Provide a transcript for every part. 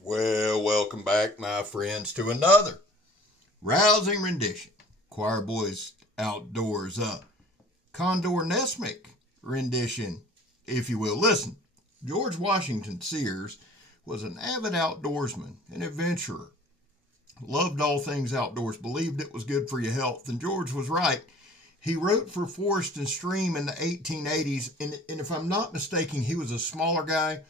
Well, welcome back, my friends, to another rousing rendition. Choir Boys Outdoors, Condor Nessmuck rendition, if you will. Listen, George Washington Sears was an avid outdoorsman, an adventurer, loved all things outdoors, believed it was good for your health, and George was right. He wrote for Forest and Stream in the 1880s, and if I'm not mistaken, he was a smaller guy,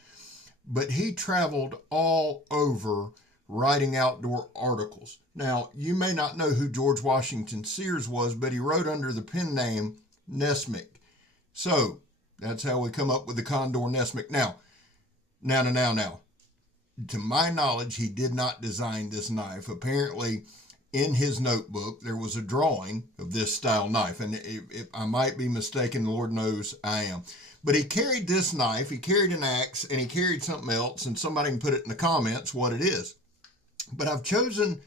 but he traveled all over writing outdoor articles. Now, you may not know who George Washington Sears was, but he wrote under the pen name Nessmuck. So, that's how we come up with the Condor Nessmuck. Now. To my knowledge, he did not design this knife. Apparently, in his notebook, there was a drawing of this style knife. And if I might be mistaken, the Lord knows I am. But he carried this knife, he carried an axe, and he carried something else, and somebody can put it in the comments what it is. But I've chosen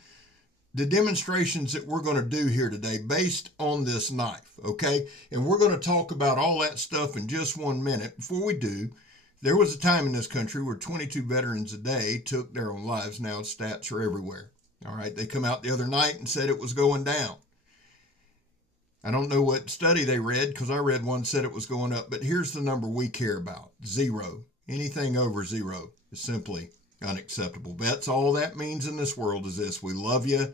the demonstrations that we're going to do here today based on this knife, okay? And we're going to talk about all that stuff in just 1 minute. Before we do, there was a time in this country where 22 veterans a day took their own lives. Now stats are everywhere, all right? They come out the other night and said it was going down. I don't know what study they read, because I read one said it was going up, but here's the number we care about: 0. Anything over 0 is simply unacceptable. That's all that means in this world is this: we love you,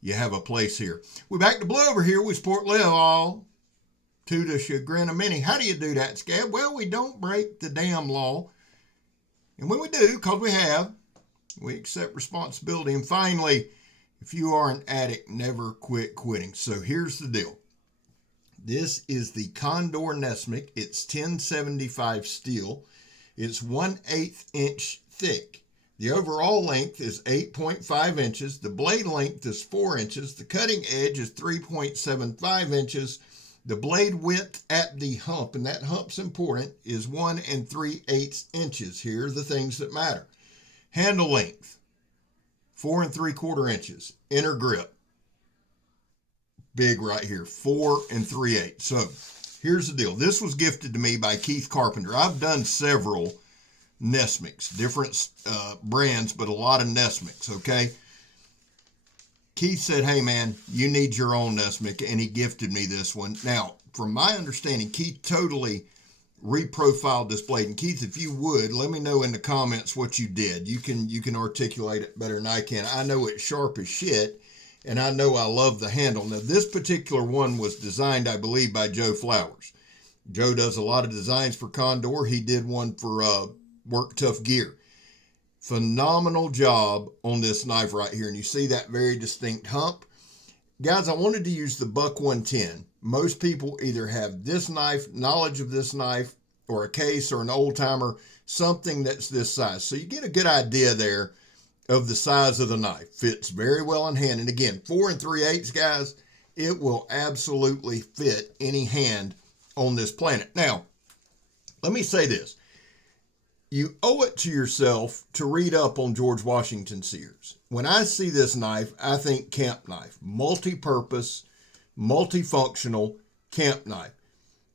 you have a place here. We back to blue over here, we support live all to the chagrin of many. How do you do that, Scab? Well, we don't break the damn law, and when we do, because we accept responsibility. And finally, if you are an addict, never quit quitting. So here's the deal. This is the Condor Nessmuck. It's 1075 steel. It's 1/8 inch thick. The overall length is 8.5 inches. The blade length is 4 inches. The cutting edge is 3.75 inches. The blade width at the hump, and that hump's important, is 1 3/8 inches. Here are the things that matter. Handle length, 4 3/4 inches. Inner grip, big right here, 4 3/8. So here's the deal. This was gifted to me by Keith Carpenter. I've done several Nessmucks, different brands, but a lot of Nessmucks, okay? Keith said, hey man, you need your own Nessmuck, and he gifted me this one. Now, from my understanding, Keith totally reprofiled this blade. And Keith, if you would, let me know in the comments what you did. You can articulate it better than I can. I know it's sharp as shit, and I know I love the handle. Now, this particular one was designed, I believe, by Joe Flowers. Joe does a lot of designs for Condor. He did one for Work Tough Gear. Phenomenal job on this knife right here. And you see that very distinct hump. Guys, I wanted to use the Buck 110. Most people either have this knife, knowledge of this knife, or a case, or an old timer, something that's this size. So you get a good idea there of the size of the knife. Fits very well in hand. And again, 4 3/8, guys, it will absolutely fit any hand on this planet. Now, let me say this. You owe it to yourself to read up on George Washington Sears. When I see this knife, I think camp knife. Multi-purpose, multifunctional camp knife.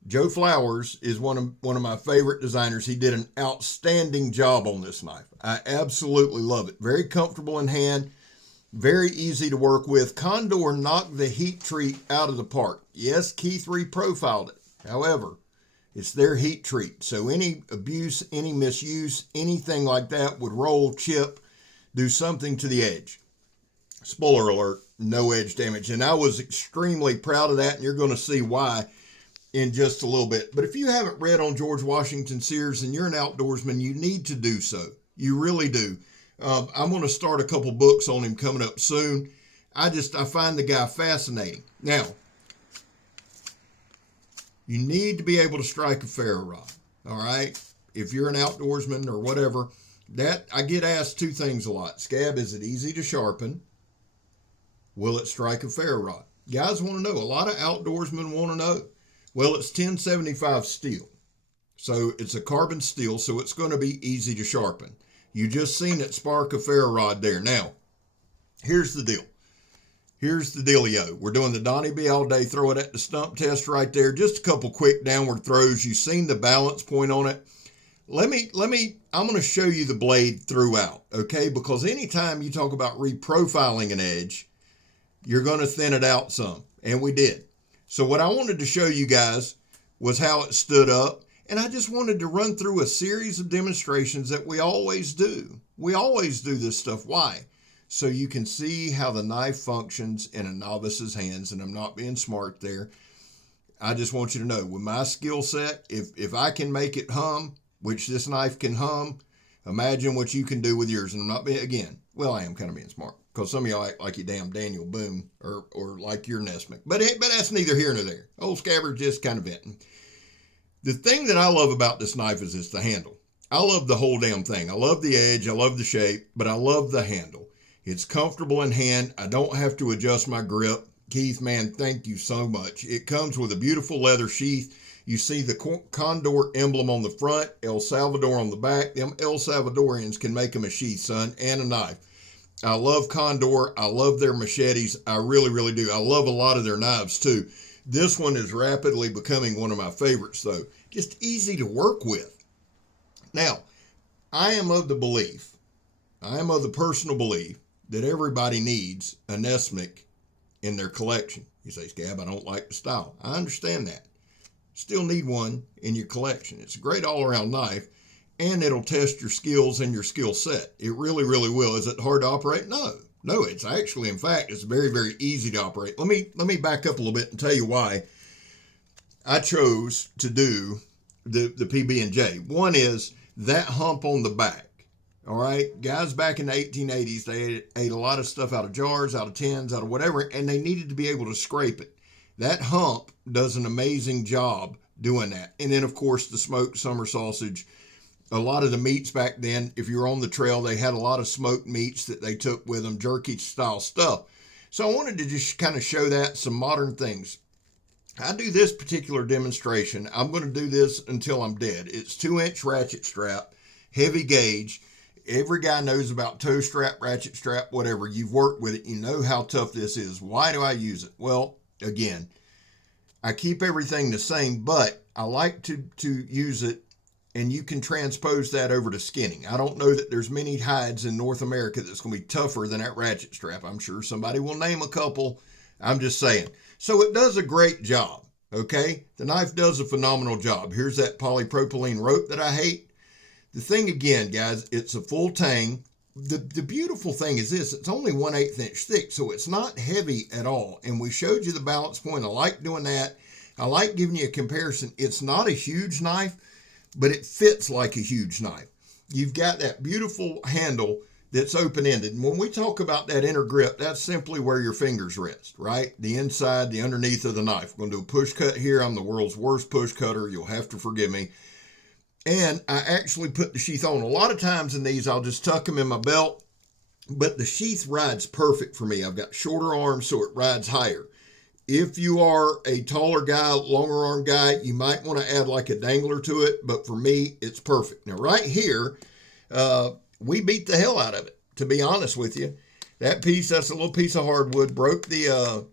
Joe Flowers is one of my favorite designers. He did an outstanding job on this knife. I absolutely love it. Very comfortable in hand. Very easy to work with. Condor knocked the heat treat out of the park. Yes, Keith reprofiled it. However, it's their heat treat. So any abuse, any misuse, anything like that would roll, chip, do something to the edge. Spoiler alert, no edge damage. And I was extremely proud of that, and you're going to see why in just a little bit. But if you haven't read on George Washington Sears and you're an outdoorsman, you need to do so. You really do. I'm going to start a couple books on him coming up soon. I find the guy fascinating. Now, you need to be able to strike a ferro rod, all right? If you're an outdoorsman or whatever, I get asked two things a lot. Scab, is it easy to sharpen? Will it strike a ferro rod? Guys want to know. A lot of outdoorsmen want to know. Well, it's 1075 steel. So it's a carbon steel, so it's going to be easy to sharpen. You just seen it spark a ferro rod there. Now, here's the deal. Here's the dealio. We're doing the Donnie B all day. Throw it at the stump test right there. Just a couple quick downward throws. You've seen the balance point on it. I'm going to show you the blade throughout, okay? Because anytime you talk about reprofiling an edge, you're going to thin it out some, and we did. So what I wanted to show you guys was how it stood up, and I just wanted to run through a series of demonstrations that we always do. We always do this stuff. Why? So you can see how the knife functions in a novice's hands, and I'm not being smart there. I just want you to know, with my skill set, if I can make it hum, which this knife can hum, imagine what you can do with yours. And I'm not being, again, well, I am kind of being smart, because some of y'all act like you damn Daniel Boone or like your Nessmuck. But that's neither here nor there. Old Scabbard just kind of venting. The thing that I love about this knife is it's the handle. I love the whole damn thing. I love the edge. I love the shape, but I love the handle. It's comfortable in hand. I don't have to adjust my grip. Keith, man, thank you so much. It comes with a beautiful leather sheath. You see the Condor emblem on the front, El Salvador on the back. Them El Salvadorians can make them a sheath, son, and a knife. I love Condor. I love their machetes. I really, really do. I love a lot of their knives, too. This one is rapidly becoming one of my favorites, though. Just easy to work with. Now, I am of the personal belief that everybody needs a Nessmuck in their collection. You say, Scab, I don't like the style. I understand that. Still need one in your collection. It's a great all-around knife, and it'll test your skills and your skill set. It really, really will. Is it hard to operate? No, it's actually, in fact, it's very, very easy to operate. Let me back up a little bit and tell you why I chose to do the PB&J. One is that hump on the back. All right, guys back in the 1880s, they ate a lot of stuff out of jars, out of tins, out of whatever, and they needed to be able to scrape it. That hump does an amazing job doing that. And then, of course, the smoked summer sausage. A lot of the meats back then, if you were on the trail, they had a lot of smoked meats that they took with them, jerky-style stuff. So I wanted to just kind of show that, some modern things. I do this particular demonstration. I'm going to do this until I'm dead. It's 2-inch ratchet strap, heavy gauge. Every guy knows about toe strap, ratchet strap, whatever. You've worked with it. You know how tough this is. Why do I use it? Well, again, I keep everything the same, but I like to use it, and you can transpose that over to skinning. I don't know that there's many hides in North America that's going to be tougher than that ratchet strap. I'm sure somebody will name a couple. I'm just saying. So it does a great job, okay? The knife does a phenomenal job. Here's that polypropylene rope that I hate. The thing again, guys, it's a full tang. The beautiful thing is this, it's only 1/8 inch thick, so it's not heavy at all. And we showed you the balance point. I like doing that. I like giving you a comparison. It's not a huge knife, but it fits like a huge knife. You've got that beautiful handle that's open-ended. And when we talk about that inner grip, that's simply where your fingers rest, right? The inside, the underneath of the knife. We're going to do a push cut here. I'm the world's worst push cutter. You'll have to forgive me. And I actually put the sheath on. A lot of times in these, I'll just tuck them in my belt, but the sheath rides perfect for me. I've got shorter arms, so it rides higher. If you are a taller guy, longer arm guy, you might want to add like a dangler to it, but for me, it's perfect. Now, right here, we beat the hell out of it, to be honest with you. That piece, that's a little piece of hardwood, broke the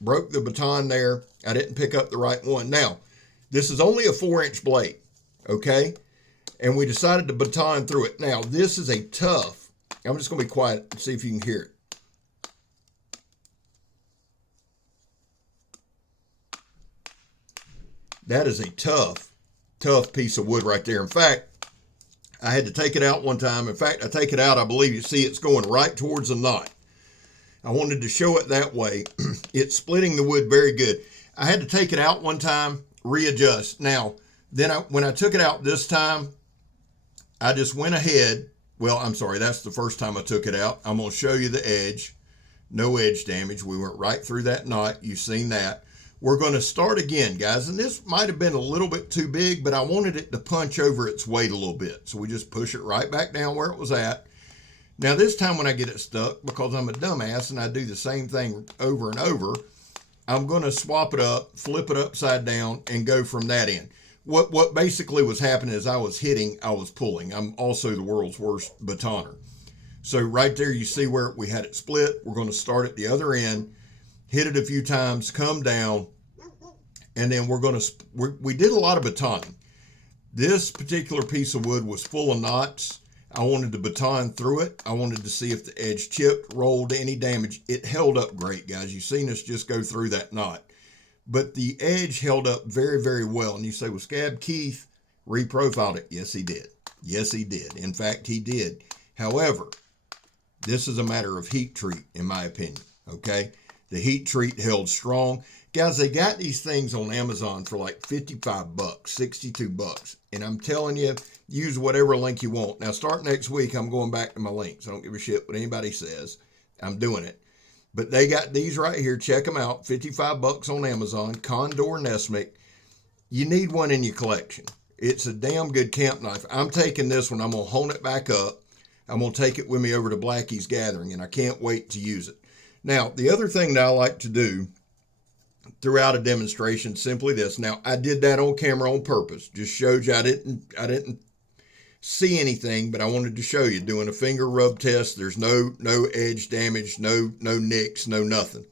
baton there. I didn't pick up the right one. Now, this is only a 4-inch blade. Okay, and we decided to baton through it. Now, this is a tough, I'm just going to be quiet and see if you can hear it. That is a tough piece of wood right there. In fact, I had to take it out one time. In fact, I take it out, I believe you see it's going right towards the knot. I wanted to show it that way. It's splitting the wood very good. I had to take it out one time, readjust. Now, then when I took it out this time, I just went ahead. Well, I'm sorry, that's the first time I took it out. I'm going to show you the edge. No edge damage. We went right through that knot. You've seen that. We're going to start again, guys. And this might have been a little bit too big, but I wanted it to punch over its weight a little bit. So we just push it right back down where it was at. Now, this time when I get it stuck, because I'm a dumbass and I do the same thing over and over, I'm going to swap it up, flip it upside down, and go from that end. What basically was happening is I was hitting, I was pulling. I'm also the world's worst batoner. So right there, you see where we had it split. We're going to start at the other end, hit it a few times, come down, and then we're going to, we did a lot of batoning. This particular piece of wood was full of knots. I wanted to baton through it. I wanted to see if the edge chipped, rolled, any damage. It held up great, guys. You've seen us just go through that knot. But the edge held up very, very well. And you say, well, Scab, Keith reprofiled it. Yes, he did. Yes, he did. In fact, he did. However, this is a matter of heat treat, in my opinion, okay? The heat treat held strong. Guys, they got these things on Amazon for like 55 bucks, 62 bucks. And I'm telling you, use whatever link you want. Now, start next week, I'm going back to my links. I don't give a shit what anybody says. I'm doing it. But they got these right here. Check them out. 55 bucks on Amazon. Condor Nessmuck. You need one in your collection. It's a damn good camp knife. I'm taking this one. I'm going to hone it back up. I'm going to take it with me over to Blackie's Gathering, and I can't wait to use it. Now, the other thing that I like to do throughout a demonstration, simply this. Now, I did that on camera on purpose. Just showed you I didn't see anything, but I wanted to show you doing a finger rub test. There's no edge damage, no nicks, no nothing.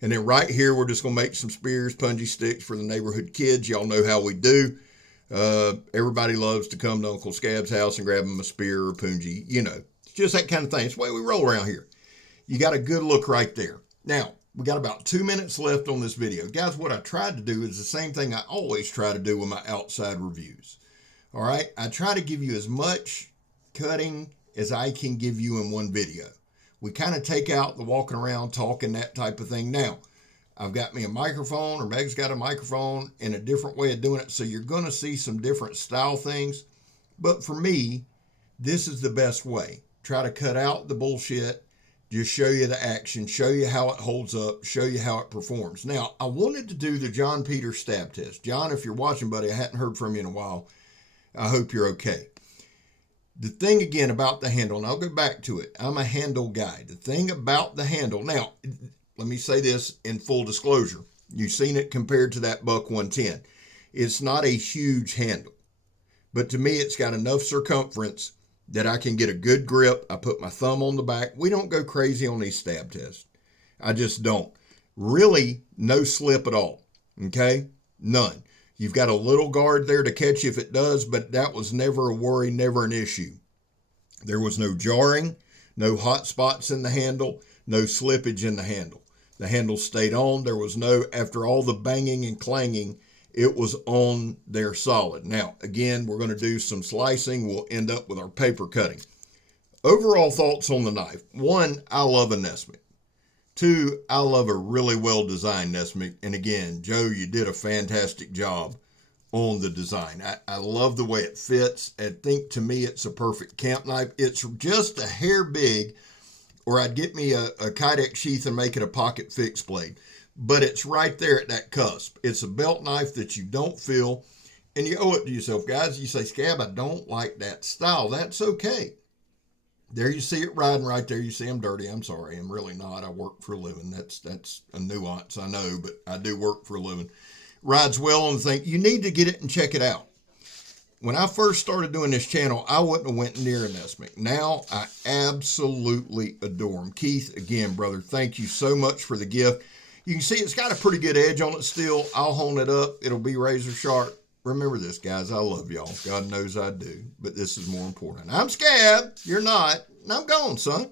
And then right here, we're just going to make some spears, punji sticks for the neighborhood kids. Y'all know how we do. Everybody loves to come to Uncle Scab's house and grab them a spear or punji. You know, it's just that kind of thing. It's the way we roll around here. You got a good look right there. Now, we got about 2 minutes left on this video. Guys, what I tried to do is the same thing I always try to do with my outside reviews. All right, I try to give you as much cutting as I can give you in one video. We kind of take out the walking around, talking, that type of thing. Now, I've got me a microphone, or Meg's got a microphone, and a different way of doing it. So you're going to see some different style things. But for me, this is the best way. Try to cut out the bullshit, just show you the action, show you how it holds up, show you how it performs. Now, I wanted to do the John Peters stab test. John, if you're watching, buddy, I hadn't heard from you in a while. I hope you're okay. The thing again about the handle, and I'll go back to it. I'm a handle guy. The thing about the handle, now, let me say this in full disclosure. You've seen it compared to that Buck 110. It's not a huge handle, but to me, it's got enough circumference that I can get a good grip. I put my thumb on the back. We don't go crazy on these stab tests. I just don't. Really, no slip at all. Okay? None. You've got a little guard there to catch you if it does, but that was never a worry, never an issue. There was no jarring, no hot spots in the handle, no slippage in the handle. The handle stayed on. There was no, after all the banging and clanging, it was on there solid. Now, again, we're going to do some slicing. We'll end up with our paper cutting. Overall thoughts on the knife. 1, I love a Nessmuck. 2, I love a really well-designed Nessmuck. And again, Joe, you did a fantastic job on the design. I love the way it fits. I think, to me, it's a perfect camp knife. It's just a hair big, or I'd get me a Kydex sheath and make it a pocket fixed blade. But it's right there at that cusp. It's a belt knife that you don't feel, and you owe it to yourself, guys. You say, Scab, I don't like that style. That's okay. There you see it riding right there. You see I'm dirty. I'm sorry. I'm really not. I work for a living. That's a nuance, I know, but I do work for a living. Rides well on the thing. You need to get it and check it out. When I first started doing this channel, I wouldn't have went near a Nessmuck. Now, I absolutely adore them. Keith, again, brother, thank you so much for the gift. You can see it's got a pretty good edge on it still. I'll hone it up. It'll be razor sharp. Remember this, guys. I love y'all. God knows I do. But this is more important. I'm Scab. You're not. And I'm gone, son.